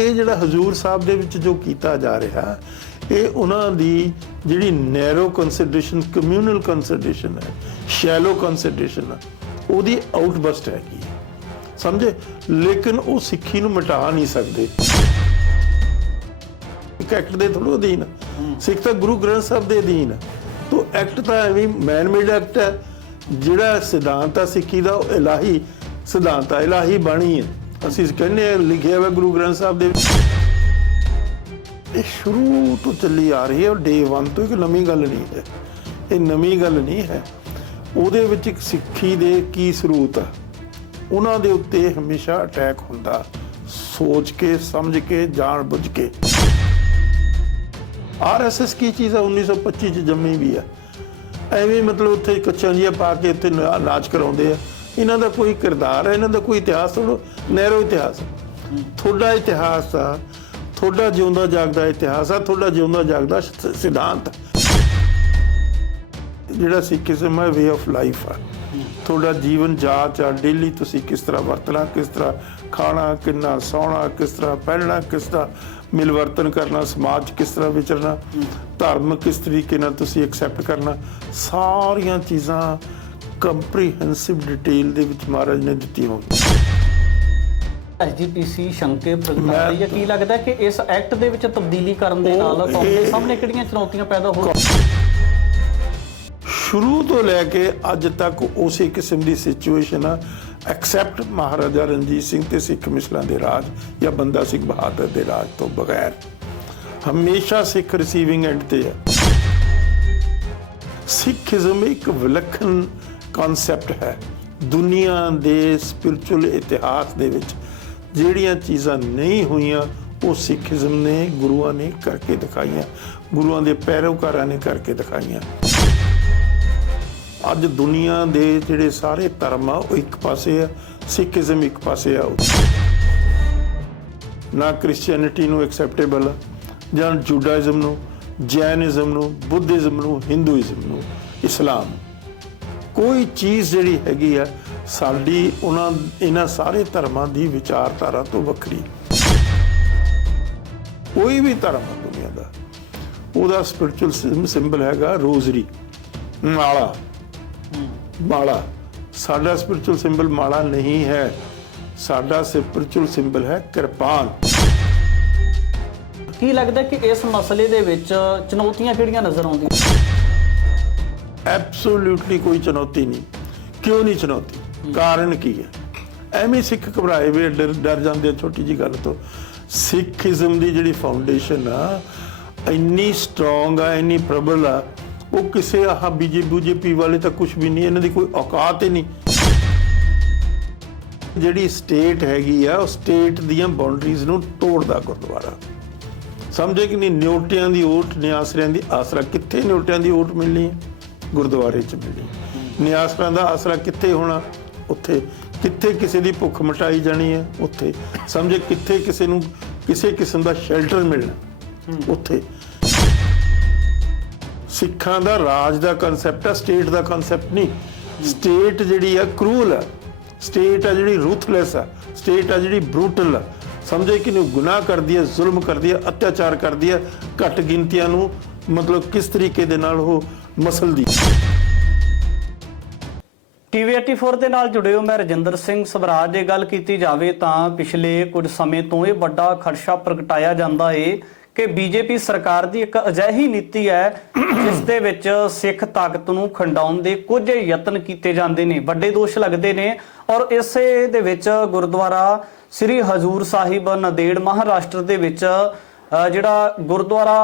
ਇਹ ਜਿਹੜਾ ਹਜ਼ੂਰ ਸਾਹਿਬ ਦੇ ਵਿੱਚ ਜੋ ਕੀਤਾ ਜਾ ਰਿਹਾ, ਇਹ ਉਹਨਾਂ ਦੀ ਜਿਹੜੀ ਨੈਰੋ ਕੰਸੀਡਰੇਸ਼ਨ, ਕਮਿਊਨਲ ਕੰਸੀਡਰੇਸ਼ਨ ਹੈ, ਸ਼ੈਲੋ ਕੰਸੀਡਰੇਸ਼ਨ ਹੈ, ਉਹਦੀ ਆਊਟਬਸਟ ਹੈਗੀ, ਸਮਝੇ। ਲੇਕਿਨ ਉਹ ਸਿੱਖੀ ਨੂੰ ਮਿਟਾ ਨਹੀਂ ਸਕਦੇ। ਇੱਕ ਐਕਟ ਦੇ ਥੋੜ੍ਹੇ ਅਧੀਨ, ਸਿੱਖ ਤਾਂ ਗੁਰੂ ਗ੍ਰੰਥ ਸਾਹਿਬ ਦੇ ਅਧੀਨ ਹੈ। ਤੋ ਐਕਟ ਤਾਂ ਐਵੇਂ ਮੈਨ ਮੇਡ ਐਕਟ ਹੈ। ਜਿਹੜਾ ਸਿਧਾਂਤ ਆ ਸਿੱਖੀ ਦਾ, ਉਹ ਇਲਾਹੀ ਸਿਧਾਂਤ ਆ, ਇਲਾਹੀ ਬਾਣੀ ਹੈ। ਅਸੀਂ ਕਹਿੰਦੇ ਲਿਖਿਆ ਹੋਇਆ ਗੁਰੂ ਗ੍ਰੰਥ ਸਾਹਿਬ ਦੇ ਵਿੱਚ। ਇਹ ਸ਼ੁਰੂ ਤੋਂ ਚੱਲੀ ਆ ਰਹੀ ਹੈ, ਡੇ 1 ਤੋਂ। ਇੱਕ ਨਵੀਂ ਗੱਲ ਨਹੀਂ ਹੈ, ਇਹ ਨਵੀਂ ਗੱਲ ਨਹੀਂ ਹੈ। ਉਹਦੇ ਵਿੱਚ ਇੱਕ ਸਿੱਖੀ ਦੇ ਕੀ ਸਰੂਤ ਆ, ਉਹਨਾਂ ਦੇ ਉੱਤੇ ਹਮੇਸ਼ਾ ਅਟੈਕ ਹੁੰਦਾ, ਸੋਚ ਕੇ, ਸਮਝ ਕੇ, ਜਾਣ ਬੁੱਝ ਕੇ। RSS ਕੀ ਚੀਜ਼ ਆ, 1925 ਚ ਜੰਮੀ ਵੀ ਆ। ਐਵੇਂ ਮਤਲਬ ਉੱਥੇ ਕੱਚਾਂ ਜਿਹੀਆਂ ਪਾ ਕੇ ਉੱਥੇ ਨਾਚ ਕਰਾਉਂਦੇ ਆ। ਇਹਨਾਂ ਦਾ ਕੋਈ ਕਿਰਦਾਰ ਹੈ, ਇਹਨਾਂ ਦਾ ਕੋਈ ਇਤਿਹਾਸ ਥੋੜ੍ਹਾ, ਨੈਰੋ ਇਤਿਹਾਸ। ਤੁਹਾਡਾ ਇਤਿਹਾਸ ਆ, ਤੁਹਾਡਾ ਜਿਉਂਦਾ ਜਾਗਦਾ ਇਤਿਹਾਸ ਆ, ਤੁਹਾਡਾ ਜਿਉਂਦਾ ਜਾਗਦਾ ਸਿਧਾਂਤ। ਜਿਹੜਾ ਸਿੱਖੀਜ਼ਮ ਹੈ ਵੇ ਆਫ ਲਾਈਫ ਆ। ਤੁਹਾਡਾ ਜੀਵਨ ਜਾਚ ਆ, ਡੇਲੀ ਤੁਸੀਂ ਕਿਸ ਤਰ੍ਹਾਂ ਵਰਤਣਾ, ਕਿਸ ਤਰ੍ਹਾਂ ਖਾਣਾ, ਕਿੰਨਾ ਸੌਣਾ, ਕਿਸ ਤਰ੍ਹਾਂ ਪਹਿਨਣਾ, ਕਿਸ ਤਰ੍ਹਾਂ ਮਿਲਵਰਤਨ ਕਰਨਾ, ਸਮਾਜ ਕਿਸ ਤਰ੍ਹਾਂ ਵਿਚਰਨਾ, ਧਰਮ ਕਿਸ ਤਰੀਕੇ ਨਾਲ ਤੁਸੀਂ ਐਕਸੈਪਟ ਕਰਨਾ, ਸਾਰੀਆਂ ਚੀਜ਼ਾਂ ਕੰਪਰੀਹੈਂਸਿਵ ਡਿਟੇਲ ਦੇ ਵਿੱਚ ਮਹਾਰਾਜ ਨੇ ਦਿੱਤੀ ਹੋਣੀ। SGPC ਸ਼ੰਕੇ ਪ੍ਰਗਟਾਈ ਹੈ, ਕੀ ਲੱਗਦਾ ਕਿ ਇਸ ਐਕਟ ਦੇ ਵਿੱਚ ਤਬਦੀਲੀ ਕਰਨ ਦੇ ਨਾਲ ਕੌਮ ਦੇ ਸਾਹਮਣੇ ਕਿਹੜੀਆਂ ਚੁਣੌਤੀਆਂ ਪੈਦਾ ਹੋ? ਸ਼ੁਰੂ ਤੋਂ ਲੈ ਕੇ ਅੱਜ ਤੱਕ ਉਸੇ ਕਿਸਮ ਦੀ ਸਿਚੁਏਸ਼ਨ ਆ, ਐਕਸੈਪਟ ਮਹਾਰਾਜਾ ਰਣਜੀਤ ਸਿੰਘ ਤੇ ਸਿੱਖ ਮਿਸਲਾਂ ਦੇ ਰਾਜ ਜਾਂ ਬੰਦਾ ਸਿੰਘ ਬਹਾਦਰ ਦੇ ਰਾਜ ਤੋਂ ਬਗੈਰ ਹਮੇਸ਼ਾ ਸਿੱਖ ਰਿਸੀਵਿੰਗ ਐਂਡ ਤੇ ਹੈ। ਸਿੱਖੀਜ਼ਮ ਇੱਕ ਵਿਲੱਖਣ ਕਨਸੈਪਟ ਹੈ। ਦੁਨੀਆ ਦੇ ਸਪਿਰਚੁਅਲ ਇਤਿਹਾਸ ਦੇ ਵਿੱਚ ਜਿਹੜੀਆਂ ਚੀਜ਼ਾਂ ਨਹੀਂ ਹੋਈਆਂ, ਉਹ ਸਿੱਖੀਜ਼ਮ ਨੇ, ਗੁਰੂਆਂ ਨੇ ਕਰਕੇ ਦਿਖਾਈਆਂ, ਗੁਰੂਆਂ ਦੇ ਪੈਰੋਕਾਰਾਂ ਨੇ ਕਰਕੇ ਦਿਖਾਈਆਂ। ਅੱਜ ਦੁਨੀਆ ਦੇ ਜਿਹੜੇ ਸਾਰੇ ਧਰਮ ਆ ਉਹ ਇੱਕ ਪਾਸੇ ਆ, ਸਿੱਖੀਜ਼ਮ ਇੱਕ ਪਾਸੇ ਆ। ਨਾ ਕ੍ਰਿਸਚੀਅਨਿਟੀ ਨੂੰ ਐਕਸੈਪਟੇਬਲ ਆ, ਜਾਂ ਜੂਡਾਇਜ਼ਮ ਨੂੰ, ਜੈਨਿਜ਼ਮ ਨੂੰ, ਬੁੱਧਿਜ਼ਮ ਨੂੰ, ਹਿੰਦੂਇਜ਼ਮ ਨੂੰ, ਇਸਲਾਮ। ਕੋਈ ਚੀਜ਼ ਜਿਹੜੀ ਹੈਗੀ ਆ ਸਾਡੀ ਇਹਨਾਂ ਸਾਰੇ ਧਰਮਾਂ ਦੀ ਵਿਚਾਰਧਾਰਾ ਤੋਂ ਵੱਖਰੀ। ਕੋਈ ਵੀ ਧਰਮ ਆ ਦੁਨੀਆ ਦਾ, ਉਹਦਾ ਸਪਿਰਚੁਅਲ ਸਿੰਬਲ ਹੈਗਾ ਰੋਜ਼ਰੀ, ਮਾਲਾ। ਮਾਲਾ ਸਾਡਾ ਸਪਿਰਚੁਅਲ ਸਿੰਬਲ ਮਾਲਾ ਨਹੀਂ ਹੈ, ਸਾਡਾ ਸਪਿਰਚੁਅਲ ਸਿੰਬਲ ਹੈ ਕਿਰਪਾਨ। ਕੀ ਲੱਗਦਾ ਕਿ ਇਸ ਮਸਲੇ ਦੇ ਵਿੱਚ ਚੁਣੌਤੀਆਂ ਕਿਹੜੀਆਂ ਨਜ਼ਰ ਆਉਂਦੀਆਂ? ਐਬਸੋਲੂਟਲੀ ਕੋਈ ਚੁਣੌਤੀ ਨਹੀਂ। ਕਿਉਂ ਨਹੀਂ ਚੁਣੌਤੀ? ਕਾਰਨ ਕੀ ਹੈ? ਐਵੇਂ ਸਿੱਖ ਘਬਰਾਏ ਵੇ, ਡਰ ਜਾਂਦੇ ਆ ਛੋਟੀ ਜੀ ਗੱਲ ਤੋਂ। ਸਿੱਖੀਜ਼ਮ ਦੀ ਜਿਹੜੀ ਫਾਊਂਡੇਸ਼ਨ ਆ ਇੰਨੀ ਸਟਰੋਂਗ ਆ, ਇੰਨੀ ਪ੍ਰਬਲ ਆ, ਉਹ ਕਿਸੇ BJP ਵਾਲੇ ਤਾਂ ਕੁਝ ਵੀ ਨਹੀਂ, ਇਹਨਾਂ ਦੀ ਕੋਈ ਔਕਾਤ ਹੀ ਨਹੀਂ। ਜਿਹੜੀ ਸਟੇਟ ਹੈਗੀ ਆ, ਉਹ ਸਟੇਟ ਦੀਆਂ ਬਾਉਂਡਰੀਜ਼ ਨੂੰ ਤੋੜਦਾ ਗੁਰਦੁਆਰਾ, ਸਮਝੇ ਕਿ ਨਹੀਂ। ਨਿਉਟਿਆਂ ਦੀ ਓਟ, ਨਿਆਸਰਿਆਂ ਦੀ ਆਸਰਾ। ਕਿੱਥੇ ਨਿਉਟਿਆਂ ਦੀ ਓਟ ਮਿਲਣੀ ਹੈ? ਗੁਰਦੁਆਰੇ 'ਚ ਮਿਲਣੀ। ਨਿਆਸਰਿਆਂ ਦਾ ਆਸਰਾ ਕਿੱਥੇ ਹੋਣਾ? ਉੱਥੇ। ਕਿੱਥੇ ਕਿਸੇ ਦੀ ਭੁੱਖ ਮਿਟਾਈ ਜਾਣੀ ਹੈ? ਉੱਥੇ। ਸਮਝੇ ਕਿੱਥੇ ਕਿਸੇ ਨੂੰ ਕਿਸੇ ਕਿਸਮ ਦਾ ਸ਼ੈਲਟਰ ਮਿਲਣਾ? ਉੱਥੇ। ਸਿੱਖਾਂ ਦਾ ਰਾਜ ਦਾ ਕਨਸੈਪਟ ਆ, ਸਟੇਟ ਦਾ ਕਨਸੈਪਟ ਨਹੀਂ। ਸਟੇਟ ਜਿਹੜੀ ਆ ਕਰੂਅਲ ਆ, ਸਟੇਟ ਆ ਜਿਹੜੀ ਰੂਥਲੈਸ ਆ, ਸਟੇਟ ਆ ਜਿਹੜੀ ਬਰੂਟਲ ਆ। ਸਮਝੇ ਕਿ ਨਹੀਂ, ਗੁਨਾਹ ਕਰਦੀ ਹੈ, ਜ਼ੁਲਮ ਕਰਦੀ ਹੈ, ਅਤਿਆਚਾਰ ਕਰਦੀ ਹੈ, ਘੱਟ ਗਿਣਤੀਆਂ ਨੂੰ ਮਤਲਬ ਕਿਸ ਤਰੀਕੇ ਦੇ ਨਾਲ ਉਹ ਮਸਲਦੀ। TV 84 ਦੇ ਨਾਲ ਜੁੜੇ ਹੋ, ਮੈਂ ਰਜਿੰਦਰ ਸਿੰਘ ਸਵਰਾਜ। ਜੇ ਗੱਲ ਕੀਤੀ ਜਾਵੇ ਤਾਂ ਪਿਛਲੇ ਕੁਝ ਸਮੇਂ ਤੋਂ ਇਹ ਵੱਡਾ ਖਦਸ਼ਾ ਪ੍ਰਗਟਾਇਆ ਜਾਂਦਾ ਹੈ ਕਿ BJP ਸਰਕਾਰ ਦੀ ਇੱਕ ਅਜਿਹੀ ਨੀਤੀ ਹੈ ਜਿਸ ਦੇ ਵਿੱਚ ਸਿੱਖ ਤਾਕਤ ਨੂੰ ਖੰਡਾਉਣ ਦੇ ਕੁਝ ਯਤਨ ਕੀਤੇ ਜਾਂਦੇ ਨੇ, ਵੱਡੇ ਦੋਸ਼ ਲੱਗਦੇ ਨੇ। ਔਰ ਇਸੇ ਦੇ ਵਿੱਚ ਗੁਰਦੁਆਰਾ ਸ੍ਰੀ ਹਜ਼ੂਰ ਸਾਹਿਬ ਨੰਦੇੜ ਮਹਾਰਾਸ਼ਟਰ ਦੇ ਵਿੱਚ ਜਿਹੜਾ ਗੁਰਦੁਆਰਾ